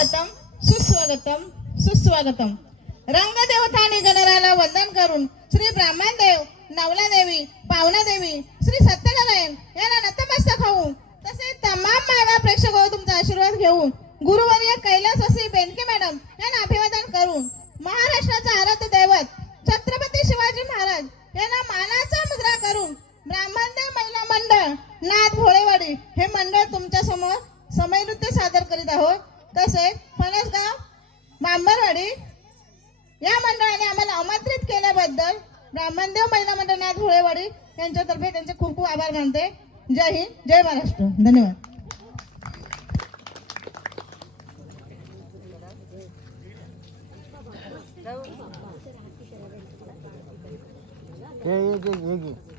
स्वागतम सुस्वागतम सुस्वागतम. रंगदेवताने गणराला वंदन करून श्री ब्राह्मणदेव, नवलादेवी, पावनादेवी, श्री सत्यनारायण यांना नतमस्तक होऊन तसेच तमाम मायवा प्रेक्षक हो तुमचा आशीर्वाद घेऊन गुरुवर्य कैलासवासी बेनके मॅडम यांना अभिवादन करून महाराष्ट्राचा आराध्य दैवत छत्रपती शिवाजी महाराज यांना मानाचा मुद्रा करून ब्राह्मणदेव महिला मंडळ नाथ भोळेवाडी हे मंडळ तुमच्या समोर समय नृत्य सादर करीत आहोत. तसेच फणसगाव बांबरवाडी या मंडळाने आम्हाला आमंत्रित केल्याबद्दल ब्राह्मणदेव महिला मंडळ नाथ भोळेवाडी यांच्यातर्फे त्यांचे खूप खूप आभार मानते. जय हिंद, जय महाराष्ट्र. धन्यवाद. ये